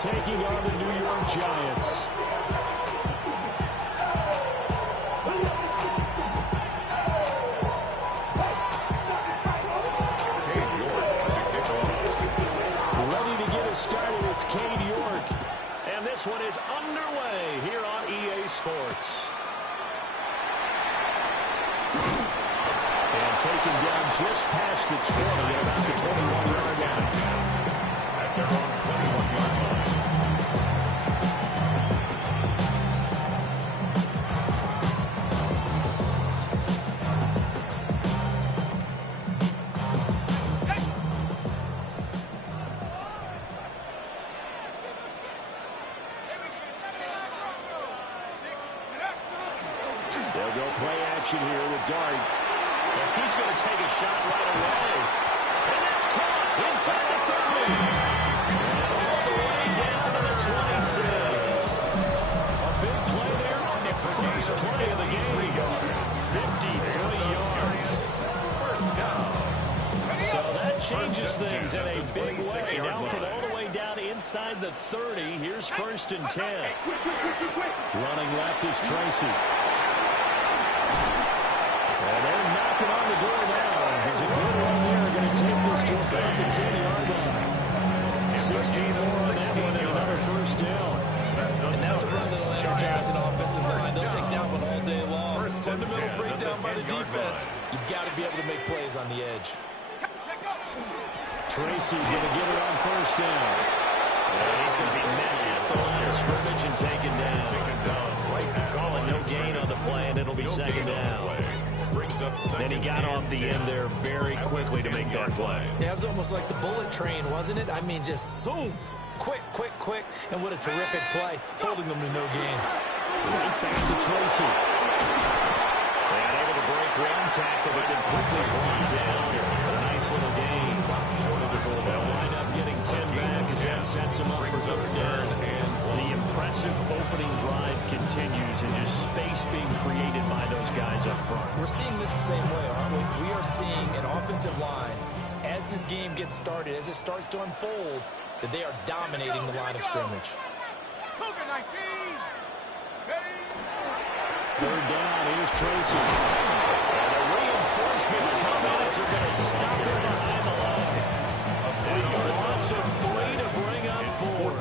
taking on the New York Giants. Ready to get us started, it's Cade York. And this one is underway here on EA Sports. And taken down just past the 20 at about the 21-yard line. At their own 21-yard line. They'll go play action here with Dart. And he's going to take a shot right away. And that's caught inside the 30. And all the way down to the 26. A big play there on the first play of the game. 53 yards. First down. So that changes things in a big way. Now from all the way down inside the 30. Here's 1st and 10. Running left is Tracy. And they're knocking on the door now. There's a good run there. Going to take this to about the 10-yard line. 16 more on that one and another first down. And that's a run that'll energize an offensive line. They'll take that one all day long. Fundamental breakdown by the defense. You've got to be able to make plays on the edge. Tracy's going to get it on first down. And he's going to be met at the line of scrimmage and taken down. Calling no gain on the play, and it'll be second down. And he got off the end there very quickly to make that play. Yeah, it was almost like the bullet train, wasn't it? I mean, just zoom. Quick, quick, quick. And what a terrific play, holding them to no gain. Right back to Tracy. And able to break one tackle, but then quickly brought down. A nice little gain. They'll wind up getting 10 back as that sets them up for third down. The impressive opening drive continues and just space being created by those guys up front. We're seeing this the same way, aren't we? We are seeing an offensive line, as this game gets started, as it starts to unfold, that they are dominating the line of scrimmage. Third down, here's Tracy. And the reinforcements come in as they're going to stop it behind the line. A loss of 3 to bring up 4.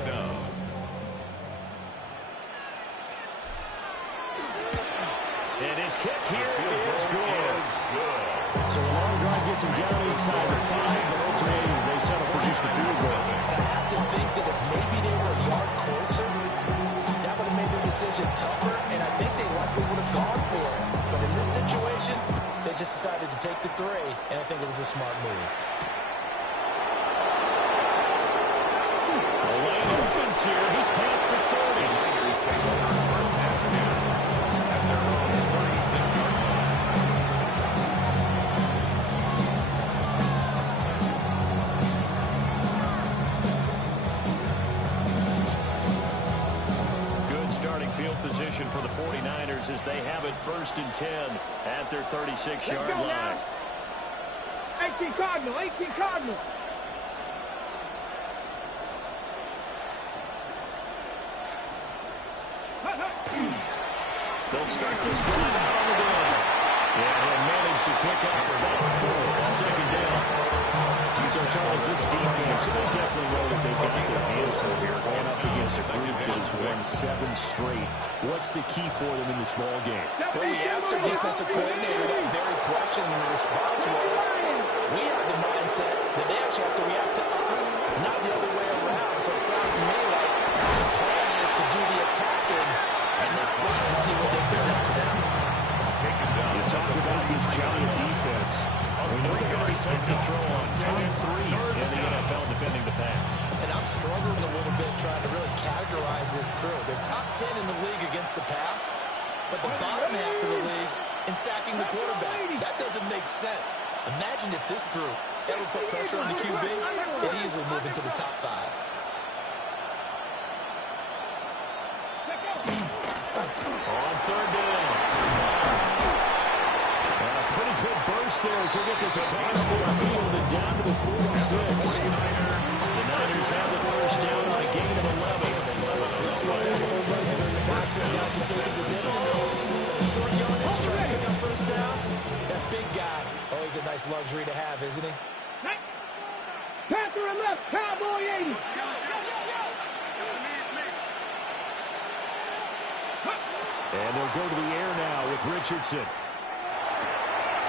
And his kick here is good. So a long drive gets him down inside the 5, but ultimately they settle for just the field goal. I have to think that if maybe they were a yard closer, that would have made the decision tougher, and I think they likely would have gone for it. But in this situation, they just decided to take the 3, and I think it was a smart move. The lane opens here. He's past the 30. Starting field position for the 49ers as they have it 1st and 10 at their 36-yard line. 18 Cardinal, 18 Cardinal. They'll start this drive out on the ground. Yeah, they'll manage to pick up about 4 at second down. So, Charles, this defense, they definitely know that they've got their hands full here going up against a group that has won 7 straight. What's the key for them in this ball game? Well, we asked their defensive coordinator that very question, and the response was, we have the mindset that they actually have to react to us, not the other way around. So it sounds to me like the plan is to do the attacking and not wait to see what they present to them. You talk about this Giant defense. We know they're going to be tough to throw on. Top 3 in the NFL defending the pass. And I'm struggling a little bit trying to really categorize this crew. They're top 10 in the league against the pass, but the bottom half of the league in sacking the quarterback. That doesn't make sense. Imagine if this group ever put pressure on the QB, it'd easily move into the top 5. On third down. Pretty good burst there as they get this across midfield and down to the 46. The Niners have the first down on a gain of 11. luxury to have, isn't he? Panther and left, Cowboy 80. And they'll go to the air now with Richardson.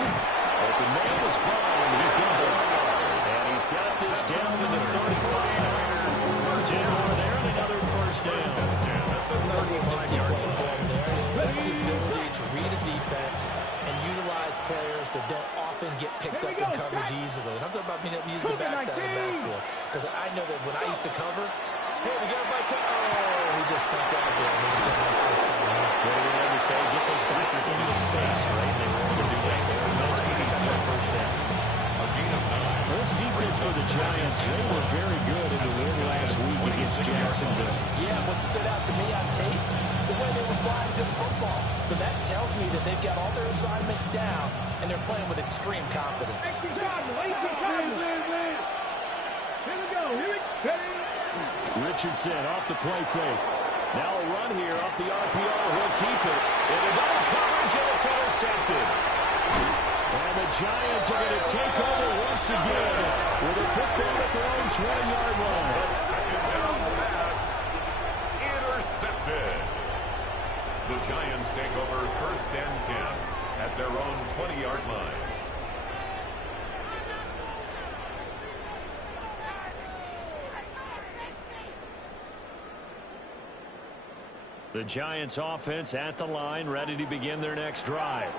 Open man is Bond. He's got it. And he's got this down to the 35. 10 more there and another first down. That's the ability to read a defense and utilize players that don't often get picked up in coverage easily. And I'm talking about being able to use the backside of the backfield. Because I know that when I used to cover, hey, we got a bike. Oh, he just snuck out there. And he just got a nice first down. What do we have to say? Get those backs into space, right? They were able to do that there. Nice meeting for that first down. This defense for the Giants, they were very good in the win last week against Jacksonville. Yeah, what stood out to me on tape, the way they were flying to the football. So that tells me that they've got all their assignments down, and they're playing with extreme confidence. 18 Cardinal, 18 Cardinal. Here we go, Richardson off the play fake. Now a run here off the RPO. He'll keep it. In a double coverage, and it's intercepted. And the Giants are going to take over once again with a football at their own 20-yard line. A second down pass intercepted. The Giants take over 1st and 10 at their own 20-yard line. The Giants offense at the line, ready to begin their next drive.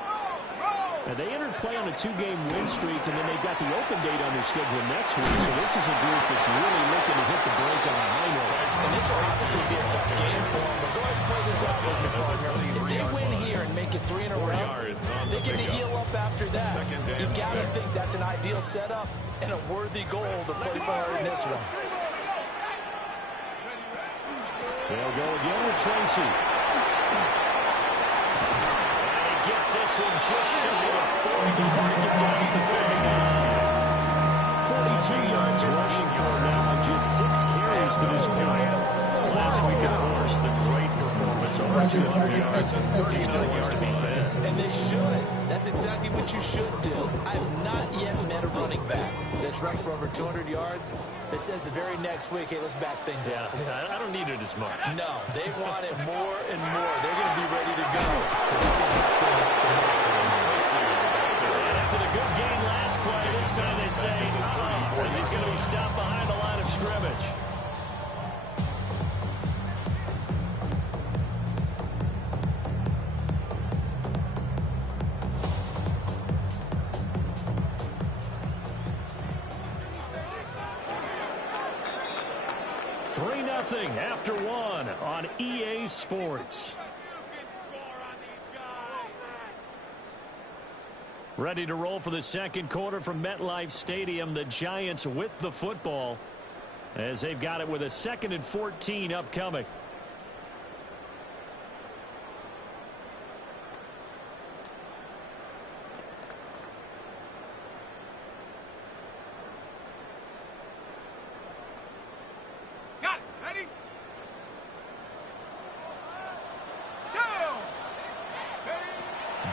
Now, they entered play on a 2-game win streak, and then they've got the open date on their schedule next week. So this is a group that's really looking to hit the break on a high note. And this will obviously be a tough game for them, but go ahead and play this out with me, partner. If they win here and make it 3 in a row, they get to heal up after that. You've got to think that's an ideal setup and a worthy goal to play for in this one. They'll go again with Tracy. Gets this one just shy of 40. Bring it down to 42 yards rushing for now on just 6 carries to this point. Last week, of course, the great performance over 200 yards, and he still wants to be fed. And they should. That's exactly what you should do. I have not yet met a running back that's run for over 200 yards that says the very next week, hey, let's back things up. Yeah, I don't need it as much. No, they want it more and more. They're going to be ready to go because they think that's going to happen naturally. And after the good game last play, this time they say, as he's going to be stopped behind the line of scrimmage. After 1 on EA Sports. Ready to roll for the second quarter from MetLife Stadium. The Giants with the football as they've got it with a 2nd and 14 upcoming.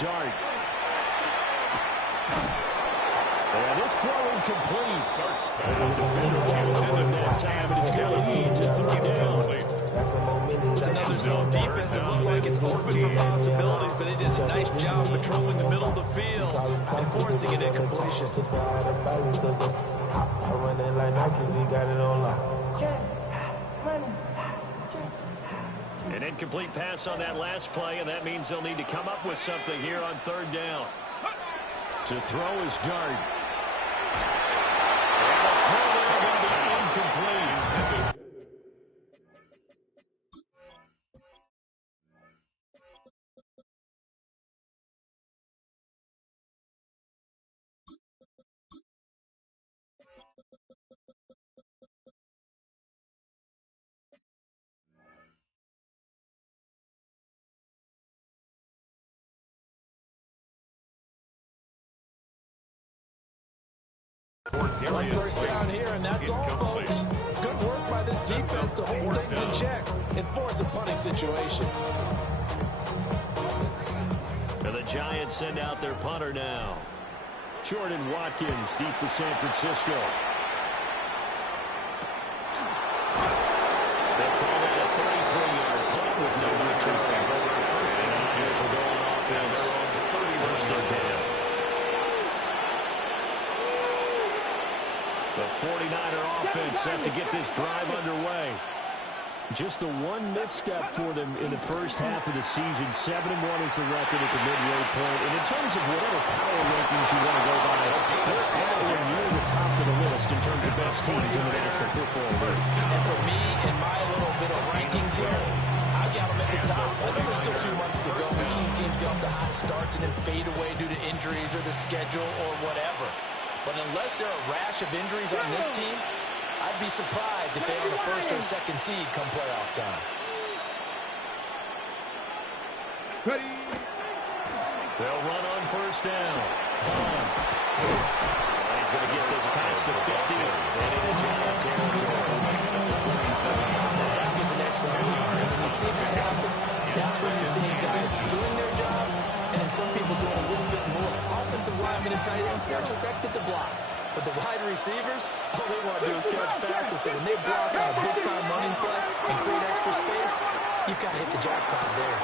Dart. And this throw incomplete. The defender won't that time, but it's going to lead to 3rd down. It's another zone defense that looks like it's open for possibilities, but they did a nice job patrolling the middle of the field and forcing an incompletion. An incomplete pass on that last play, and that means they'll need to come up with something here on 3rd down. To throw is Dart. And the throw there going to be incomplete. One first down here, and that's all, folks. Good work by this defense to hold things in check and force a punting situation. And the Giants send out their punter now. Jordan Watkins deep for San Francisco. They call that a 33-yard punt with no return. And Giants will go on offense. First and 10. The 49er offense set to get this drive underway. Just the one misstep for them in the first half of the season. 7-1 is the record at the midway point. And in terms of whatever power rankings you want to go by, they're at or near the top of the list in terms of best teams in the National Football League. And for me, in my little bit of rankings here, I've got them at the top. I know there's still 2 months to go. We've seen teams get off to hot starts and then fade away due to injuries or the schedule or whatever. But unless there are a rash of injuries on this team, I'd be surprised if they are the first or second seed come playoff time. Ready. They'll run on first down. He's going to get this past the 50 and into Giant territory. That was an excellent read. And when you see that happen, that's when you're seeing guys doing their job and then some people doing a little bit more. Offensive linemen and tight ends, they're expected to block. But the wide receivers, all they want to do is catch passes. So when they block on a big-time running play and create extra space, you've got to hit the jackpot there.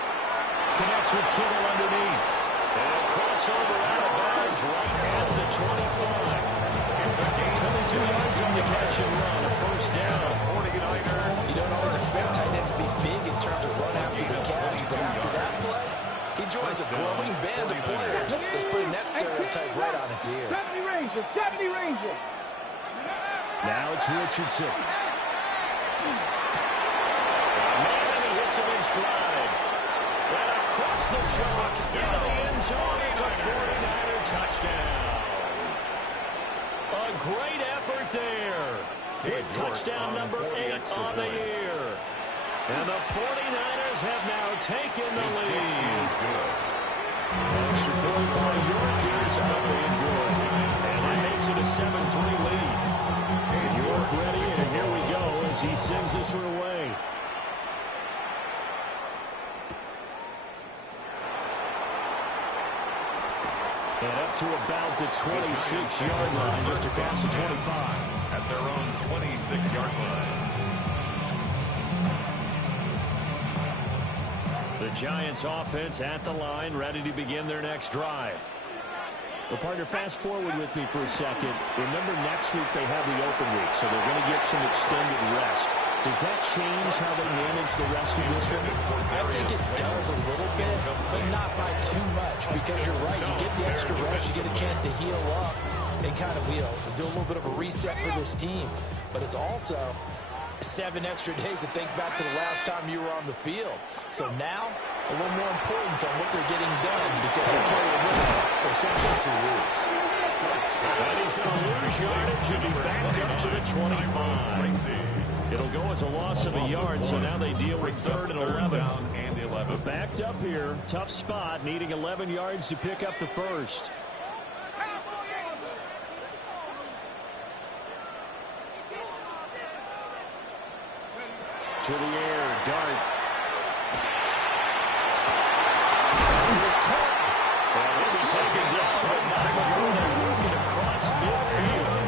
Connects with Kittle underneath. And a crossover out of bounds right at the 25. 22 yards on the catch and run. A first down. You don't always expect tight ends to be big in terms of run after the catch, but after that play, he joins a growing band of players that's putting that stereotype right on its ear. 70 Ranger, 70 Ranger. Now it's Richardson. Man, he hits him in stride. And across the chalk into the end zone. It's a 49er touchdown. A great effort there. With touchdown number 8 on the year. And the 49ers have now taken the lead. Extra point by York is up and good. And that makes it a 7-3 lead. And York ready, and here we go as he sends this one away. And up to about the 26-yard line, just across the 25. At their own 26-yard line. The Giants offense at the line, ready to begin their next drive. Well, partner, fast forward with me for a second. Remember, next week they have the open week, so they're going to get some extended rest. Does that change how they manage the rest of this one? I think it does a little bit, but not by too much, because you're right. You get the extra rest, you get a chance to heal up and kind of, do a little bit of a reset for this team. But it's also 7 extra days to think back to the last time you were on the field. So now, a little more importance on what they're getting done because they're carrying with them for essentially 2 weeks. And he's going to lose yardage and be backed up to the 25. It'll go as a loss of a yard, so now they deal with 3rd and 11. But backed up here, tough spot, needing 11 yards to pick up the first. To the air, Dart. He was caught. And he'll be taken down, but not before they work it across midfield.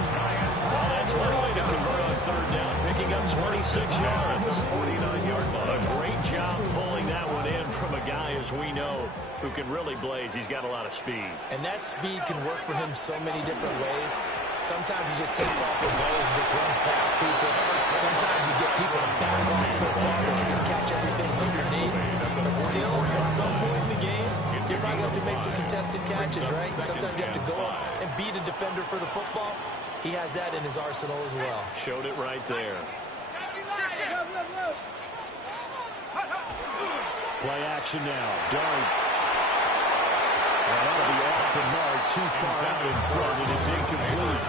Well, that's one way to convert on 3rd down, picking up 26 yards. 49-yard line. A great job pulling that one in from a guy, as we know, who can really blaze. He's got a lot of speed. And that speed can work for him so many different ways. Sometimes he just takes off and goes and just runs past people. Sometimes you get people back on so far that you can catch everything underneath. But still, at some point in the game, you're probably going to have to make some contested catches, right? Sometimes you have to go up and beat a defender for the football. He has that in his arsenal as well. Showed it right there. Play action now. Dart. And that'll be off the mark, too far out in front, and it's incomplete.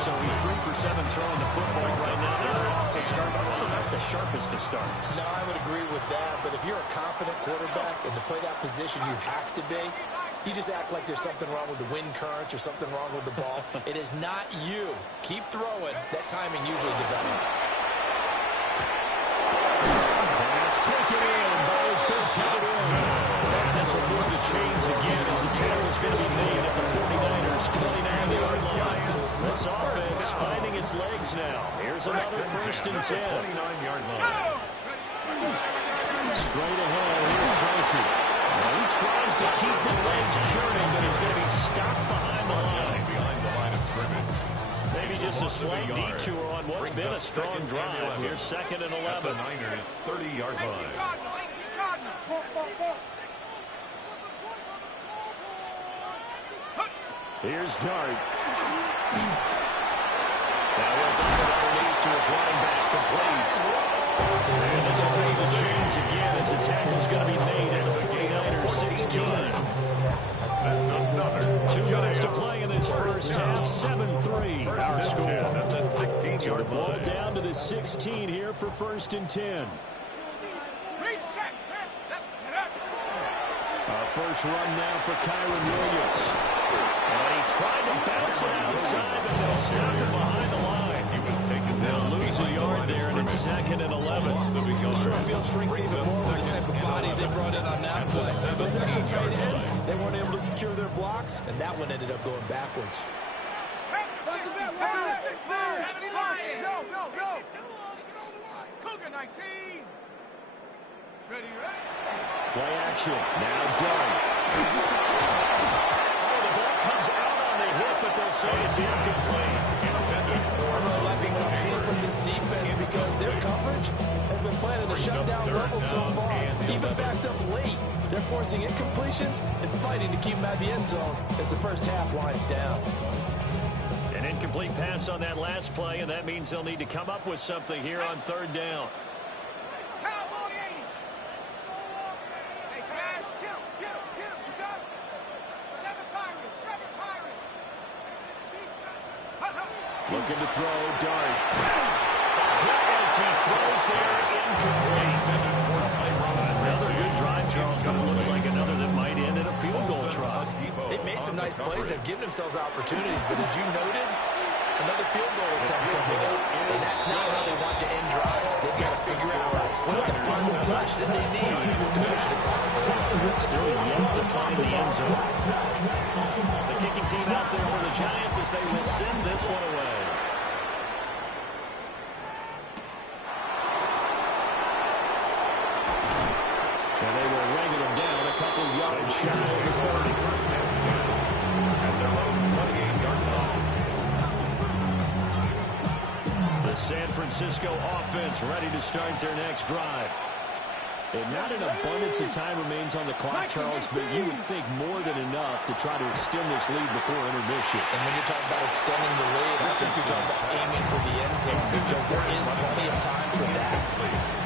So he's 3 for 7 throwing the football right now. Another off the start, also not the sharpest of starts. No, I would agree with that. But if you're a confident quarterback and to play that position, you have to be. You just act like there's something wrong with the wind currents or something wrong with the ball. It is not you. Keep throwing. That timing usually develops. Pass taken in. Ball's been taken in. And this will move the chains again as the tackle's going to be made at the 49ers' 29-yard line. This offense finding its legs now. Here's another first and 10. 29-yard line. Straight ahead, here's Tracy. Well, he tries to keep the legs churning, but he's going to be stopped behind the line. Behind the line of scrimmage. Maybe just a slight detour on what's been a strong drive. Here's 2nd and 11. At the Niners' 30-yard line. Here's Dart. Now he'll dump it underneath to his running back, complete. And this will bring the chains again as the tackle's going to be made at the 49ers' 16. That's another. 2 minutes to play in this first half. 7-3 our score. At the 16-yard Ball line. down to the 16 here for 1st and 10. First run now for Kyron Williams. And he tried to bounce it outside, but they'll stop him behind the line. He was taken down. They'll lose a yard there, and it's 2nd and 11. The short field shrinks even more with the type of bodies they brought in on that play. Those extra tight ends, they weren't able to secure their blocks, and that one ended up going backwards. Cougar 19. Ready? Play action. Now Dart. Oh, the ball comes out on the hit, but they'll say it's incomplete. Intended for I'm really liking what I'm seeing from this defense because their coverage has been playing at a shutdown level so far. Even backed up late, they're forcing incompletions and fighting to keep them out of the end zone as the first half winds down. An incomplete pass on that last play, and that means they'll need to come up with something here on 3rd down. Looking to throw, Dart. As he throws there, incomplete. Another good drive, Charles, but it looks like another that might end in a field goal try. They've made some nice plays. They've given themselves opportunities, but as you noted, another field goal attempt coming up. And that's not how they want to end drives. They've got to figure out what's the final touch that they need to push it across the goal. Still yet to find the end zone. The kicking team out there for the Giants as they will send this one away. And they will wrangle him down a couple yards shy of the 30. At their own 28-yard line. The San Francisco offense ready to start their next drive. And not an abundance of time remains on the clock, Charles, but you would think more than enough to try to extend this lead before intermission. And when you're talking about extending the lead, I think you're talking about aiming for the end zone because there is plenty of time for that.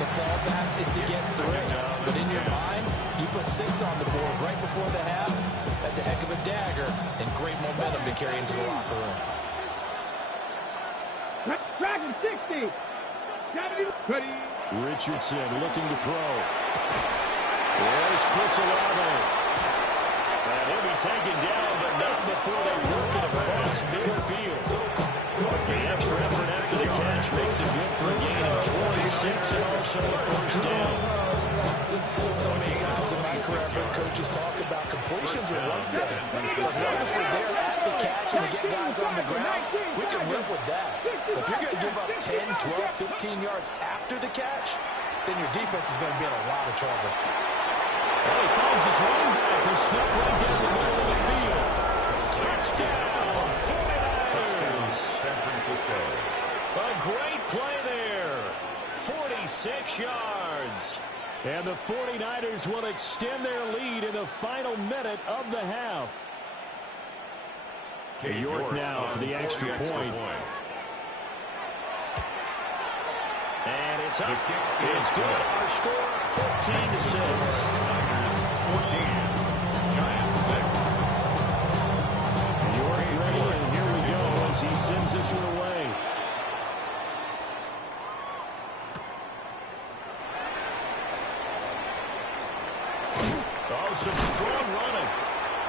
The fallback is to get through. But in your mind, you put 6 on the board right before the half. That's a heck of a dagger and great momentum to carry into the locker room. Dragon 60. Ready? Richardson looking to throw. There's Chris Olave. And he'll be taken down, but not before they work it across midfield. The extra effort after the catch makes it good for a gain of 26 and also a first down. So many times in my career, I've heard coaches talk about completions are one thing. As long as we're there at the catch and we get guys on the ground, we can live with that. But if you're going to give up 10, 12, 15 yards after the catch, then your defense is going to be in a lot of trouble. Well, he finds his running back who snuck right down the middle of the field. Touchdown, 49ers. San Francisco. A great play there. 46 yards. And the 49ers will extend their lead in the final minute of the half. York now for the extra point. And it's up. It's good. Our score, 14-6. Niners 14. Giants 6. York ready, and here we go as he sends this one away. Oh, some strong running.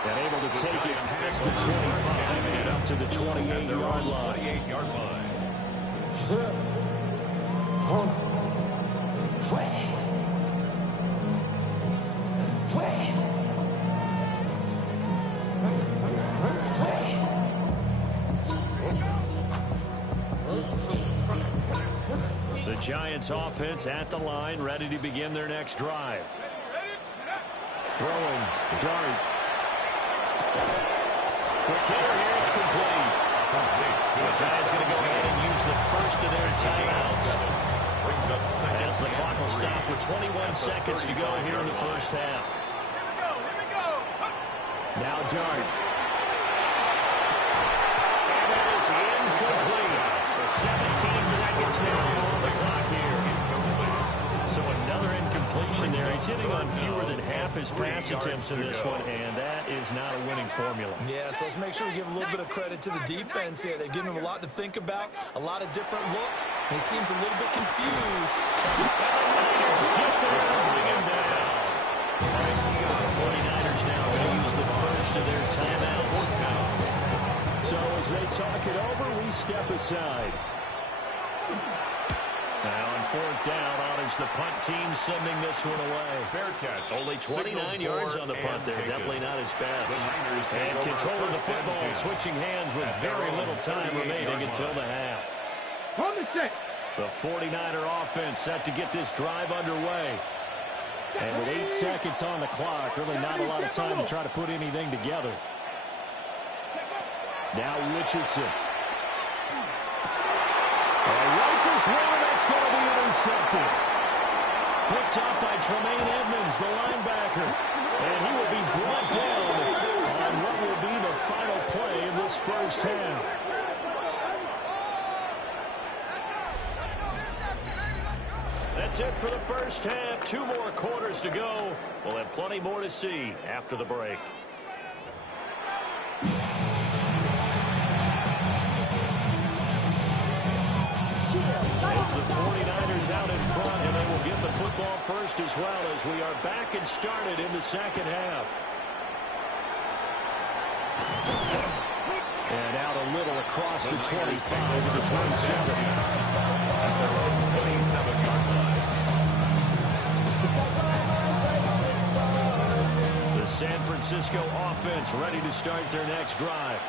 And able to take it past the 25 and up to the 28-yard line. 28-yard line. The Giants offense at the line, ready to begin their next drive. Throwing, dart. Quick hitter here, it's complete. The Giants going to go ahead and use the first of their timeouts. As the clock will stop with 21 seconds to go here in the first half. Now dart. And that is incomplete. So 17 seconds now on the clock here. So another incompletion there. He's hitting on fewer than half his pass attempts in this one, and that is not a winning formula. Yeah, so let's make sure we give a little bit of credit to the defense here. They've given him a lot to think about, a lot of different looks, and he seems a little bit confused. And the Niners get there and bring him down. The 49ers now going to use the first of their timeouts. So as they talk it over, we step aside. Now on fourth down, on is the punt team sending this one away. Fair catch. Only 29 yards on the punt there. Definitely not his best. And control of the football, switching hands with very little time remaining until the half. The 49er offense set to get this drive underway. And with 8 seconds on the clock, really not a lot of time to try to put anything together. Now Richardson. Rifles one, that's going to be intercepted. Picked up by Tremaine Edmonds, the linebacker. And he will be brought down on what will be the final play of this first half. That's it for the first half. 2 more quarters to go. We'll have plenty more to see after the break. It's the 49ers out in front, and they will get the football first as well as we are back and started in the second half. And out a little across the 25 to the 27. The San Francisco offense ready to start their next drive.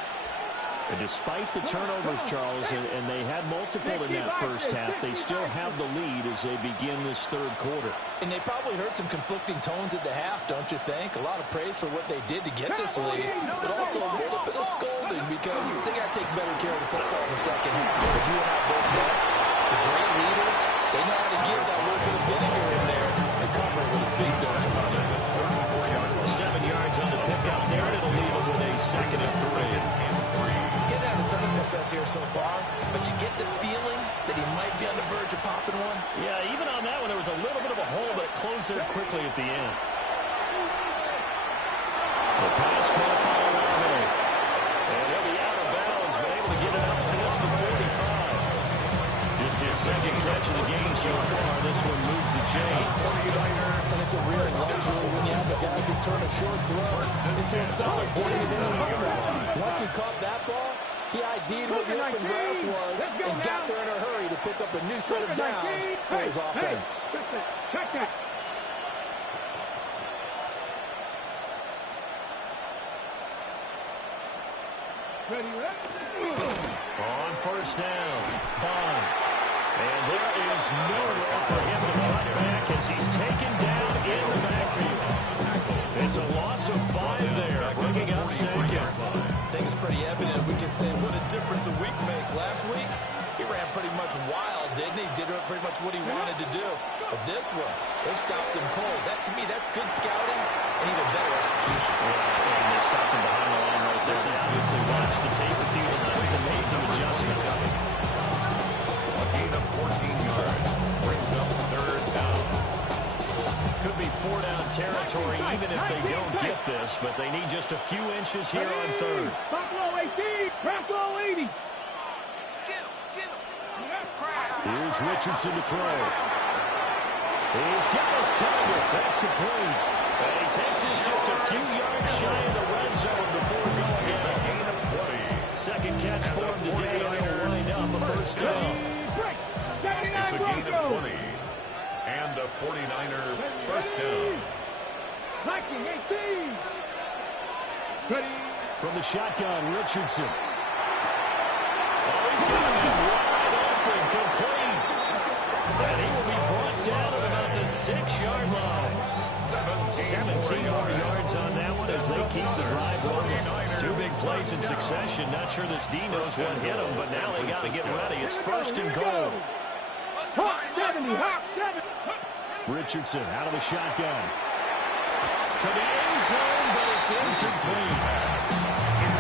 And despite the turnovers, Charles, and they had multiple in that first half, they still have the lead as they begin this third quarter. And they probably heard some conflicting tones at the half, don't you think? A lot of praise for what they did to get this lead, but also a little bit of scolding because they got to take better care of the football in the second half. But you and I both know the great leaders, they know how to give that little bit of vinegar in there and cover it with a big dose of honey. 7 yards on the pickup there, and it'll leave them with a second and 3. Getting had a ton of success here so far, but you get the feeling that he might be on the verge of popping one. Yeah, even on that one, there was a little bit of a hole, but it closed there quickly at the end. The pass caught by Olave. And he'll be out of bounds, but able to get it out past the 45. Just his second catch of the game so far. This one moves the chains. And it's a real luxury when you have a guy who can turn a short throw into a solid game in the moment. Once he caught that ball, he ID'd where the open grass was and got there in a hurry to pick up a new set of downs for his offense. Check that. Ready? On first down, Bond. And there is nowhere for him to cut back as he's taken down in the backfield. It's a loss of 5 there, bringing up second. I think it's pretty evident we can say what a difference a week makes. Last week, he ran pretty much wild, didn't he? Did pretty much what he wanted to do. But this one, they stopped him cold. That, to me, that's good scouting and even better execution. Yeah, and they stopped him behind the line right there. They obviously watched the tape a few times and made some adjustments. A gain of 14 yards brings up third down. Could be 4-down territory even if they don't get this, but they need just a few inches here on third. Buffalo 18, Buffalo 80. Here's Richardson to throw. He's got his target. That's complete. And he takes us just a few yards shy of the red zone before going in. A gain of 20. Second catch for him today, and he'll wind up a first down. It's a gain of 20. And a 49er first down. Blacking 18. Ready? From the shotgun, Richardson. Oh, he's got him wide open, complete. And he will be brought down at about the 6-yard line. 17 more yards on that one as they keep the drive rolling. 2 big plays in succession. Not sure this D knows what hit him, but now they got to get ready. It's 1st and goal. Hawk 70, Hawk 70. Richardson out of the shotgun. To the end zone, but it's incomplete.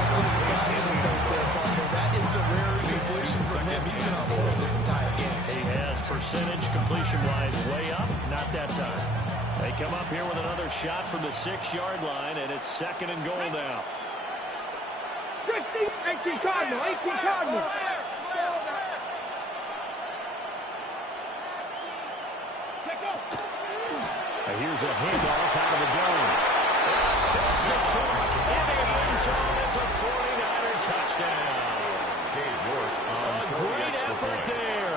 Some surprise in the face there, partner. That is a rare completion from him. He's been on point this entire game. He has percentage completion-wise way up. Not that time. They come up here with another shot from the 6-yard line, and it's 2nd and goal now. 18 Cardinal, 18 Cardinal. Here's a handoff out of the gun. Across the track, in the end zone, it's a 49er touchdown. A great effort there.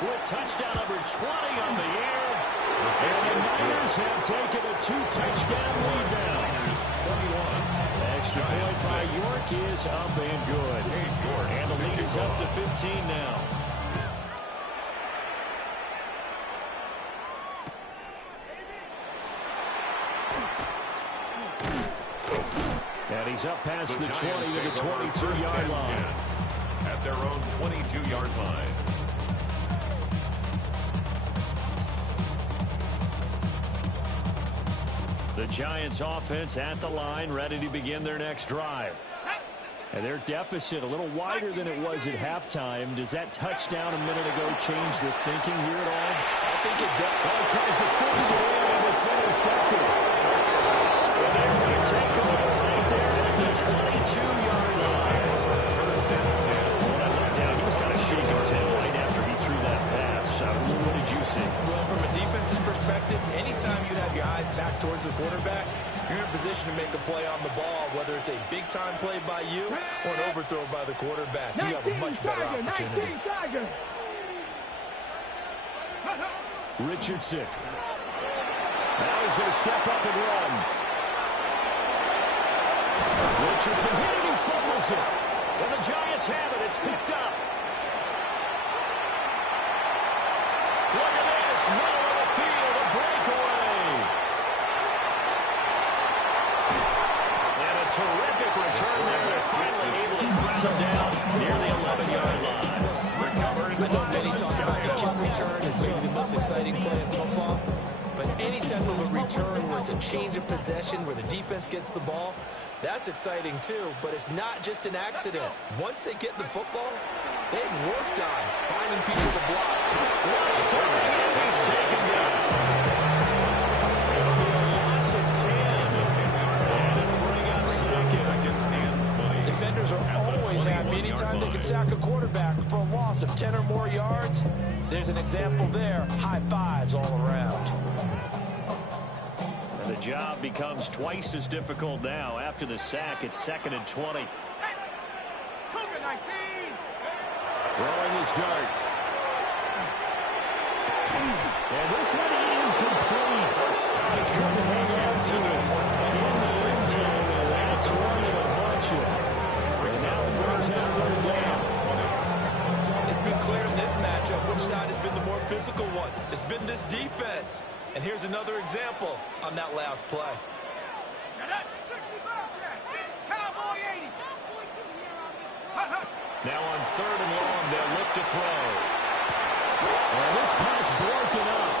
With touchdown number 20 on the year. And the Niners have taken a 2-touchdown lead now. Extra point by York is up and good. And the lead is up to 15 now. And he's up past the 20 to the 22-yard line. At their own 22-yard line. The Giants offense at the line, ready to begin their next drive. And their deficit a little wider than it was at halftime. Does that touchdown a minute ago change the thinking here at all? I think it does. Well, he tries to force it in, and it's intercepted. And they're going to take over right there at the 22-yard line. When I looked down, he was kind of shaking his head right after he threw that pass. What did you see? Well, from a defense's perspective, anytime you have your eyes back towards the quarterback, you're in a position to make a play on the ball, whether it's a big-time play by you or an overthrow by the quarterback. You have a much better opportunity. Richardson. Now he's going to step up and run. Richardson hit it, he fumbles it. And the Giants have it. It's picked up. Look at this. Middle of the field, a breakaway. And a terrific return there. They're finally able to ground him down near the 11-yard line. I know many talk about the kick return as maybe the most exciting play in football, but any type of a return where it's a change of possession, where the defense gets the ball, that's exciting too, but it's not just an accident. Once they get the football, they've worked on finding people to block. Rush coming in, he's taken down. It'll be a loss of 10. And it'll bring up 2nd and 20. Defenders are always happy anytime they can sack a quarterback for a loss of 10 or more yards. There's an example there. High fives all around. And the job becomes twice as difficult now. After the sack, it's 2nd and 20. Throwing his dart. And this one incomplete. He couldn't hang on to it. In the end zone, and that's one of a bunch of. And now it brings out 3rd down. It's been clear in this matchup which side has been the more physical one. It's been this defense. And here's another example on that last play. Now on 3rd and long, they'll look to throw. Well, this pass broken up.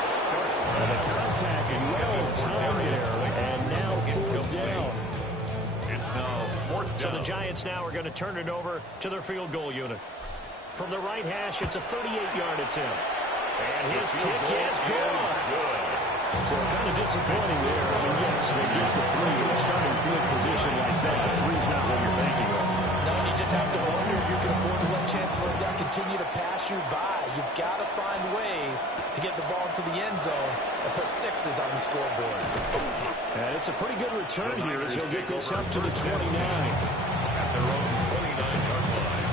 And the contact and well timed there. And now 4th down. It's now 4th down. So the Giants now are going to turn it over to their field goal unit. From the right hash, it's a 38-yard attempt. And his kick is good. So kind of disappointing there. I mean, yes, they get the 3 in a starting field position like that. 3's not what you're banking on. No, you just have to wonder if you can afford to let chances like that continue to pass you by. You've got to find ways to get the ball to the end zone and put 6s on the scoreboard. And it's a pretty good return here as he'll get this up to the 29. At their own 29-yard line.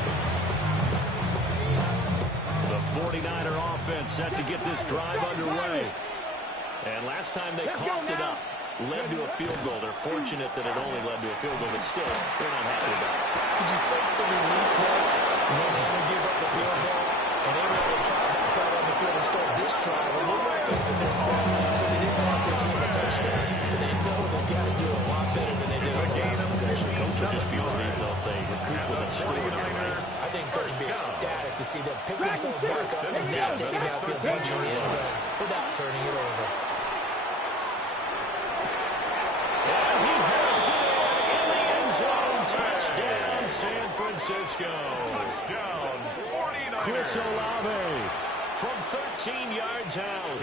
The 49er offense set to get this drive underway. And last time they coughed it up, led to a field goal. They're fortunate that it only led to a field goal, but still, they're not happy about it. Could you sense the relief there when they gave up the field goal and able to try back out on the go ahead and start this drive a little back in their step because they didn't cost their team a touchdown. But they know they've got to do it a lot better than they did on the last possession. Coach will just be relieved they'll say recoup with a score here, right? I think Coach will be ecstatic to see them pick themselves back up and now take it downfield, punching the end zone without turning it over. And he hits it in the end zone. Touchdown, San Francisco. Touchdown, 49ers. Chris Olave from 13 yards out.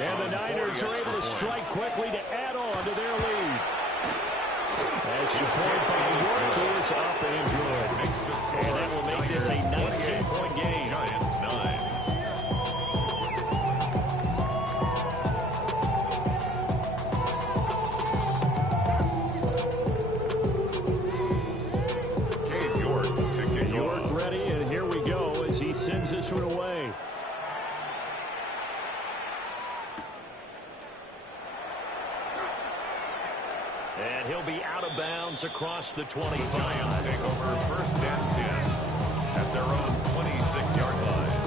And the Niners are able to strike quickly to add on to their lead. Extra point by York is up and good. And that will make this a 19-point game. Giants 9. York ready, and here we go as he sends this one away. And he'll be out of bounds across the 25. Giants take over first and 10 at their own 26-yard line.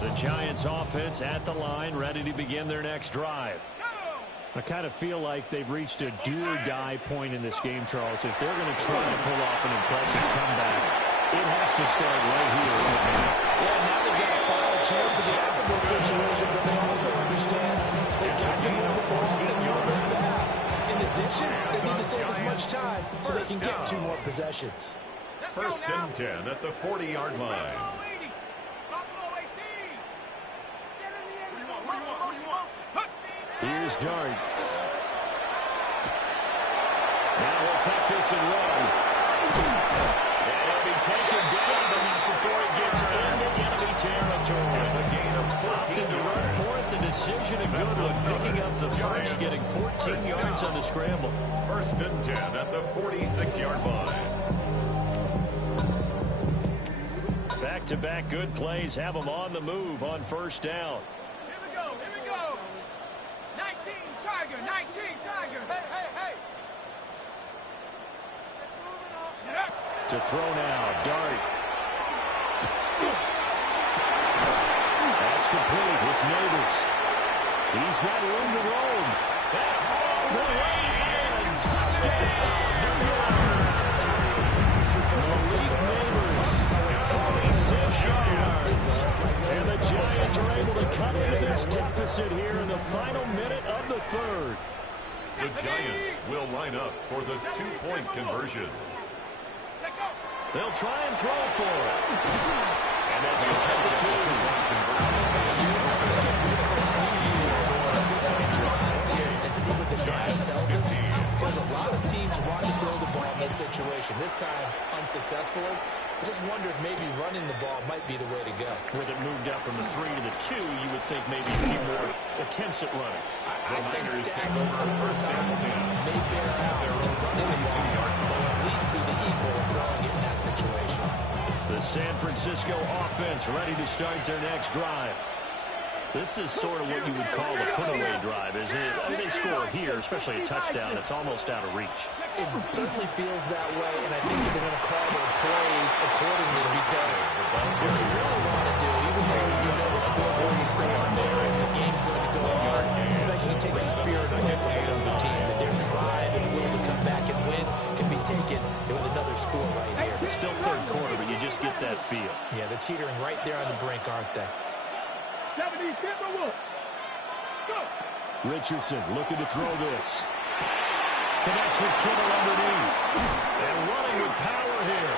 The Giants offense at the line, ready to begin their next drive. I kind of feel like they've reached a do-or-die point in this game, Charles. If they're going to try to pull off an impressive comeback, it has to start right here. Yeah, now they've got a final chance to get out of this situation, but they also understand they've got to move the ball and move it fast. In addition, they need to save as much time so they can get 2 more possessions. First and 10 at the 40-yard line. Here's Dart. Now he'll take this and run. And he'll be taken down, but not before he gets into enemy territory. It's a gain of 14 Opted to run for it. The decision a good one, picking up the first, getting 14 yards on the scramble. First and 10 at the 46-yard line. Back-to-back good plays have them on the move on first down. Here we go. 19 Tiger. Hey. To throw now, Dart. That's complete. It's Neighbors. He's got room to roam. All the way in. Touchdown, New York. Malik Neighbors, 46 yards. And the Giants are able to cut into this deficit here in the final minute of the third. The Giants will line up for the 2-point conversion. They'll try and throw for it. And that's going to cut the 2. And see what the data tells us, because a lot of teams want to throw the ball in this situation. This time, unsuccessfully. I just wonder if maybe running the ball might be the way to go. With it moved up from the 3 to the 2, you would think maybe a few more attempts at running. I think stats over time may bear out in running the ball, or at least be the equal of throwing it in that situation. The San Francisco offense ready to start their next drive. This is sort of what you would call the put-away drive, isn't it? I mean, they score here, especially a touchdown. It's almost out of reach. It certainly feels that way, and I think that they're going to call their plays accordingly, because what you really want to do, even though you know the scoreboard is still up there and the game's going to go on, I think you can take the spirit away from another team, that their drive and will to come back and win can be taken with another score right here. It's still third quarter, but you just get that feel. Yeah, they're teetering right there on the brink, aren't they? Richardson looking to throw this. Connects with Kittle underneath. And running with power here.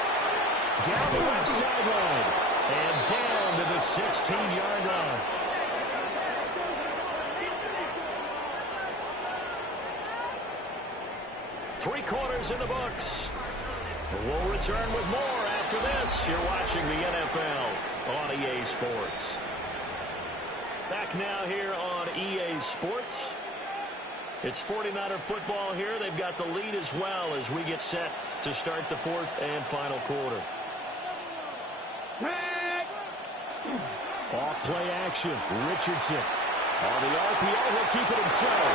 Down the left sideline. And down to the 16-yard line. Three quarters in the books. We'll return with more after this. You're watching the NFL on EA Sports. Back now here on EA Sports. It's 49er football here. They've got the lead as well as we get set to start the fourth and final quarter. Off play action. Richardson. On the RPO, he'll keep it himself.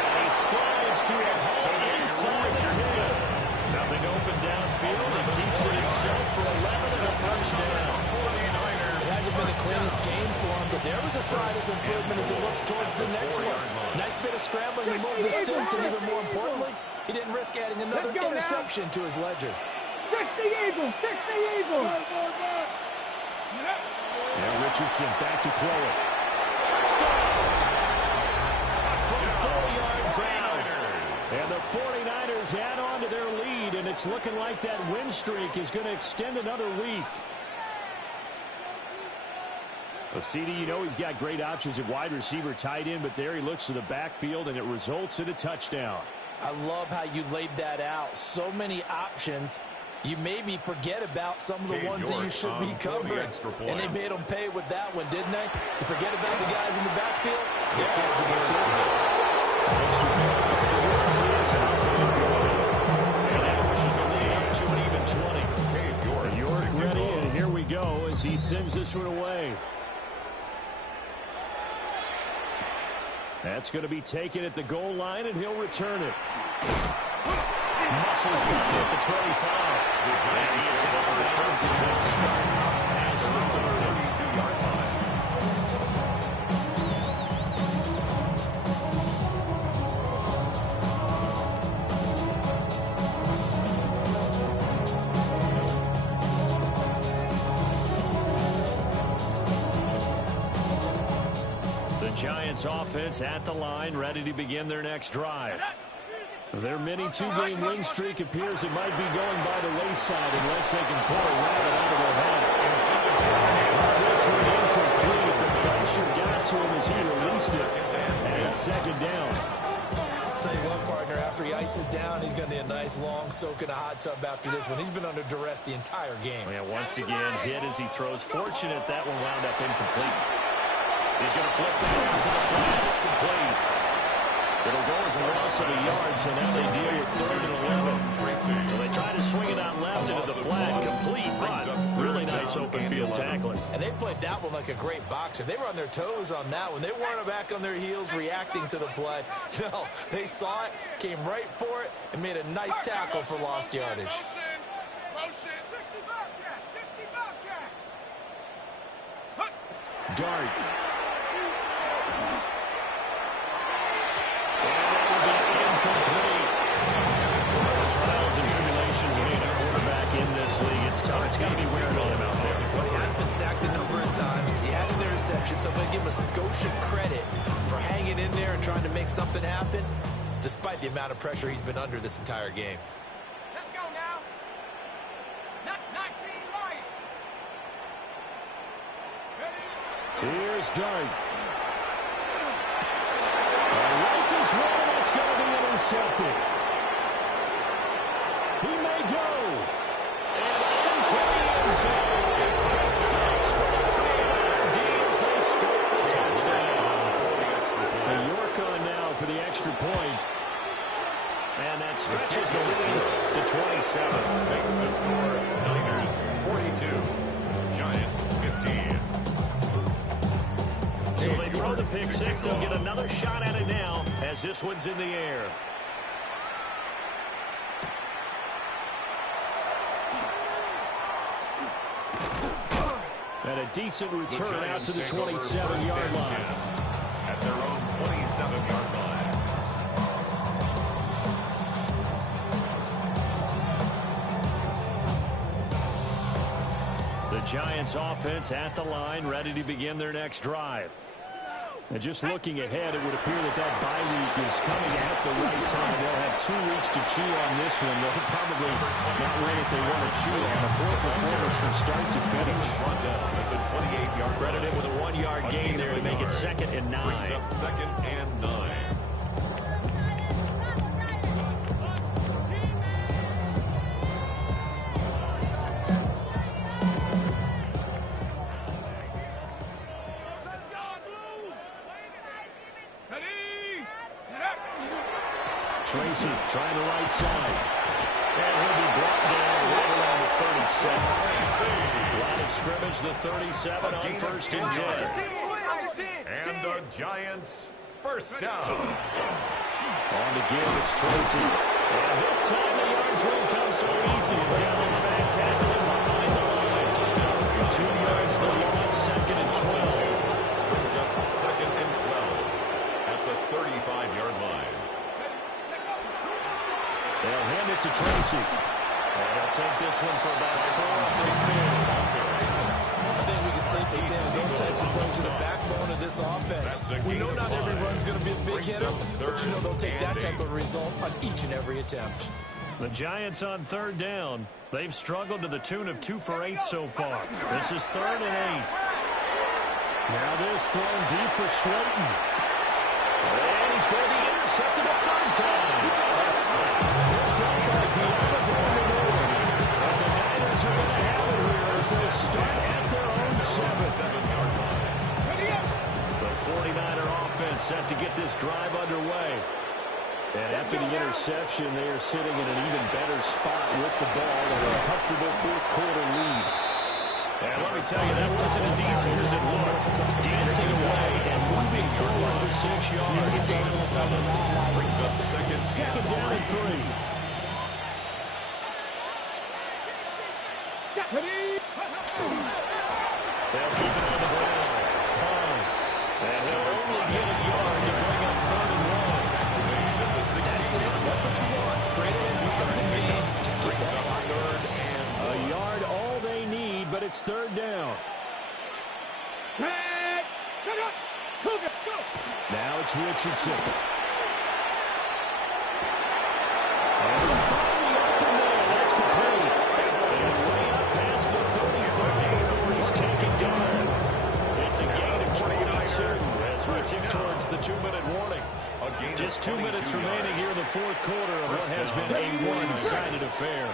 And he slides to a hole inside the 10. Nothing open downfield. He keeps it himself for 11 and a first down. It hasn't been a cleanest game for him, but there was a sign of improvement as he looks towards the next one. Nice bit of scrambling to move the sticks, and even more importantly, he didn't risk adding another interception to his ledger. 60 Eagles! 60 Eagles! And Richardson back to throw it. Touchdown! From 4 yards out. And the 49ers add on to their lead, and it's looking like that win streak is going to extend another week. Well, CD, you know he's got great options at wide receiver, tight end, but there he looks to the backfield, and it results in a touchdown. I love how you laid that out. So many options. You maybe forget about some of the ones that you should be covering. And they made them pay with that one, didn't they? You forget about the guys in the backfield? They're eligible too. And that pushes the lead up to an even 20. York ready, and here we go as he sends this one away. That's going to be taken at the goal line, and he'll return it. Muscles got it at the 25. And he is out of bounds as they'll start past the 32-yard line. The Giants offense at the line, ready to begin their next drive. Their mini two-game win streak appears it might be going by the wayside unless they can pull a rabbit out of their hat. This one incomplete. The pressure got to him as he released it. And it's second down. Tell you what, partner, after he ices down, he's going to need a nice long soak in a hot tub after this one. He's been under duress the entire game. Yeah, once again, hit as he throws. Fortunate that one wound up incomplete. He's going to flip that out to the flat. It's complete. It'll go as a loss of a yard, so now they deal with 3rd and 11. Well, they try to swing it out left into the flat, complete, but really nice open field tackling. And they played that one like a great boxer. They were on their toes on that one. They weren't back on their heels reacting to the play. No, they saw it, came right for it, and made a nice tackle for lost yardage. Dart. Trials and tribulations of being a quarterback in this league. It's tough. It's got to be wearing on him out there. Well, he has been sacked a number of times. He had an interception, so I'm going to give him a Scotia credit for hanging in there and trying to make something happen, despite the amount of pressure he's been under this entire game. Let's go now. 19 right. Here's Dart. Rifles one, and it's going to be intercepted. He may go. And into the end zone. 6 for the 3-yard deals. They score a touchdown. The York on now for the extra point. And that stretches the lead to 27. Makes the score Niners 42, Giants 15. So they throw the pick six. They'll get another shot at it now as this one's in the air. And a decent return out to the 27-yard line. At their own 27-yard line. The Giants offense at the line, ready to begin their next drive. And just looking ahead, it would appear that that bye week is coming at the right time. They'll have 2 weeks to chew on this one. They'll probably not win it they want to chew on. A poor performance from start to finish. Credited with a 1-yard gain there to make it 2nd and 9. Brings up 2nd and 9. Tracy trying the right side. And he'll be brought down right around the 37. Line of scrimmage, the 37 on 1st and 10. And the Giants first down. On to give, it's Tracy. And this time the yards won't come so easy as Allen Fag tackling behind the line. 2 yards the loss, 2nd and 12. Brings up 2nd and 12 at the 35-yard line. They'll hand it to Tracy. And they'll take this one for about 4 3. I think we can safely say that those types of plays are the backbone of this offense. We know not every run's going to be a big hitter, but you know they'll take that type of result on each and every attempt. The Giants on 3rd down. They've struggled to the tune of 2 for 8 so far. This is 3rd and 8. Now this thrown deep for Slayton. And he's going to be intercepted a 3rd time. Picked up by Deontay Moore. And the Niners are going to have it here as they start at their own 7-yard line. The 49er offense set to get this drive underway. And after the interception, they are sitting in an even better spot with the ball and a comfortable 4th quarter lead. And let me tell you, that wasn't as easy as it looked. Dancing away and moving forward for 6 yards. Brings up 2nd down and 3. They'll keep it on the ground. And he'll only get a yard to bring up 3rd and 1. That's it. That's what you want. Straight ahead, third and game. Just get that clock turn. A yard, all they need, but it's 3rd down. Now it's Richardson. And he'll find the open man. That's complete. And way up past the 30 before he's taken down. It's a gain of 22 as we tick towards the 2-minute warning. Just 2 minutes remaining here in the 4th quarter of what has been a one-sided affair.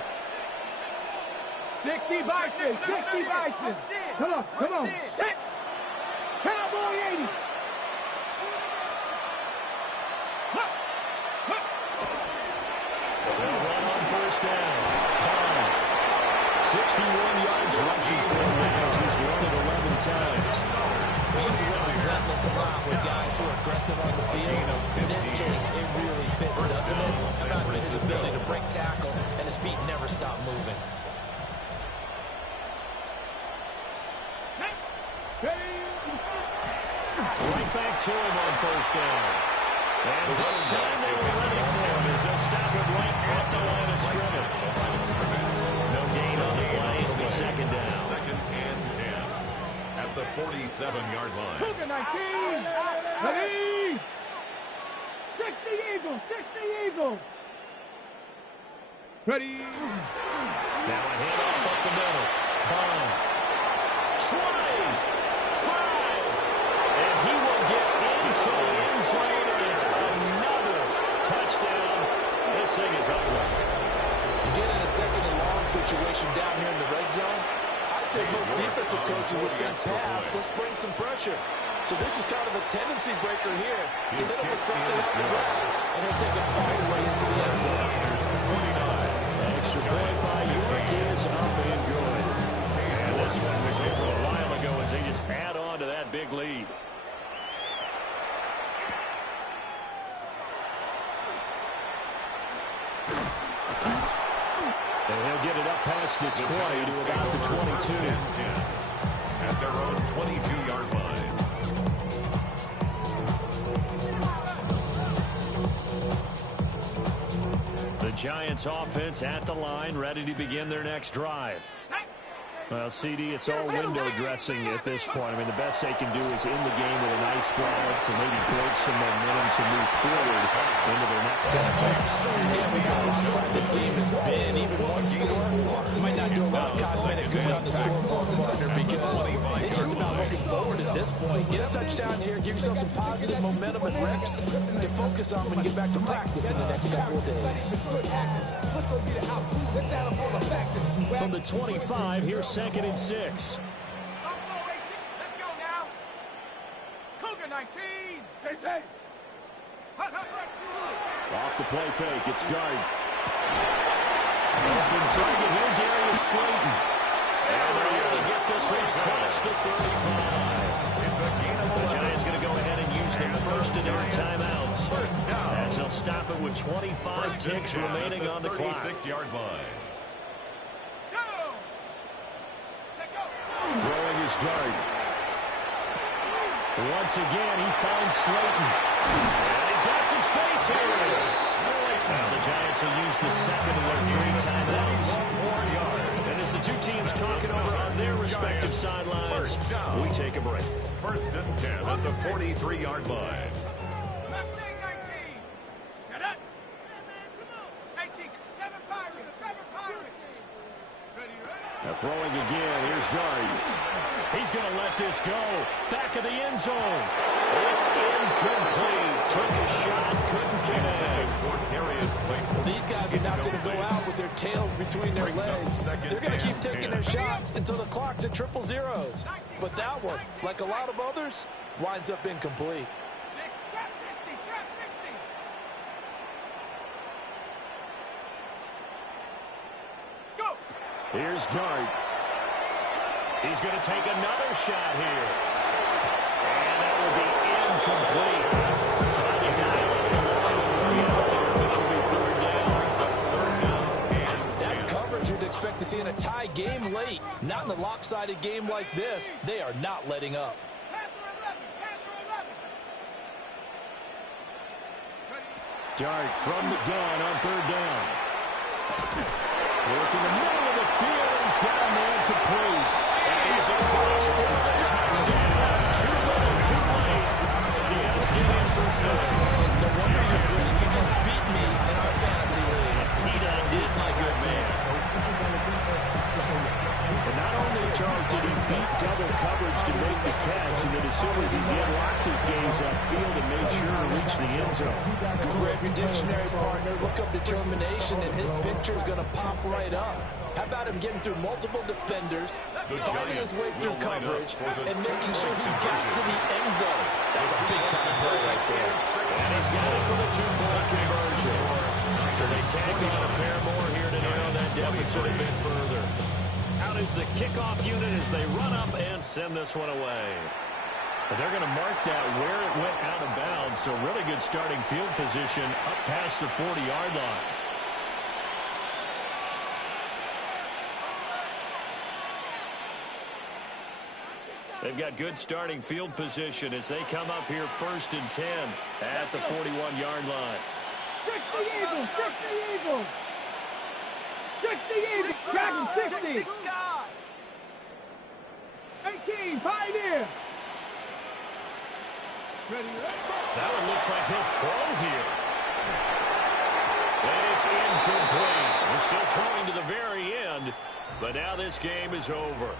60 Bison, 60 Bison. Come on, come on. Set. Cowboy 80. They'll run on 1st down. 61 yards rushing for him as he's run it 11 times. We used to run relentless a lot with guys who are aggressive on the field. In this case, it really fits, doesn't it? About his ability to break tackles, and his feet never stop moving. Right back to him on 1st down. And this time they were ready for him as they'll stop him right at the line of scrimmage. No gain on the play. It'll be 2nd down. 2nd and 10 at the 47-yard line. Cougar 19. Ready. 60 Eagles, 60 Eagles. Ready. Now a handoff up the middle. Bond. Try. 5. And he will get into the end zone, and it's another touchdown. This thing is over. You get in a 2nd and long situation down here in the red zone. I'd say most defensive coaches would think pass. Let's bring some pressure. So this is kind of a tendency breaker here. He's hit him with something on the ground, and he'll take it all the way into the end zone. Extra point by York is up and good. And this one was over a while ago as they just add on to that big lead. And he'll get it up past the 20 to about the 22. At their own 22-yard line. The Giants offense at the line, ready to begin their next drive. Well, CD, it's all window dressing at this point. I mean, the best they can do is in the game with a nice drive to maybe build some momentum to move forward into their next contest. Yeah, we got alongside this game has been even one score. Might not do a lot of cosmetic good on the scoreboard, partner, because it's just about looking forward at this point. Get a touchdown here, give yourself some positive momentum and reps to focus on when you get back to practice in the next couple of days. From the 25, here's 2nd and 6. Let's go now. Cougar 19. JJ. Off the play fake, it's Dart. Open target here, Darius Slayton. And they're able to get this one across the 35. The Giants going to go ahead and use the first of their timeouts. As they'll stop it with 25 ticks remaining on the clock. 36-yard line. Dart. Once again, he finds Slayton. And he's got some space here. Now the Giants will use the second of their 3 timeouts. 4 yards. And as the two teams talking over on their respective sidelines, we take a break. First and 10 at the 43-yard line. Now throwing again. Here's Dart. He's going to let this go. Back of the end zone. It's incomplete. Took a shot. Couldn't connect. Well, these guys are not going to go out with their tails between their legs. They're going to keep taking their shots until the clock's at triple zeros. But that one, like a lot of others, winds up incomplete. Here's Dart. He's going to take another shot here. And that will be incomplete. Trying to dial it along. This will be third down. That's coverage you'd expect to see in a tie game late. Not in a lopsided game like this. They are not letting up. Dart from the gun on third down. Working the middle of the field. He's got a man complete. And he's across for a touchdown. Too little, too late. The Ends get in for 6. No wonder you're good. You just beat me in our fantasy league. Did, my good man. And not only, Charles, did he beat double coverage to make the catch, and then as soon as he did, locked his gaze upfield and made sure to reach the end zone. Good read your dictionary, partner. Look up determination, and his picture's going to pop right up. How about him getting through multiple defenders, finding his way through coverage, and making sure he got to the end zone? That's a big-time play right there. And he's got it for the 2-point conversion. So they tag on a pair more here to narrow that deficit a bit further. Out is the kickoff unit as they run up and send this one away. But they're going to mark that where it went out of bounds, so really good starting field position up past the 40-yard line. They've got good starting field position as they come up here 1st and 10 at the 41-yard line. Trick the Eagles! Trick the Eagles! Trick the Eagles! Dragon 60! 18, Pioneer! That one looks like he'll throw here. And it's incomplete. He's still throwing to the very end, but now this game is over.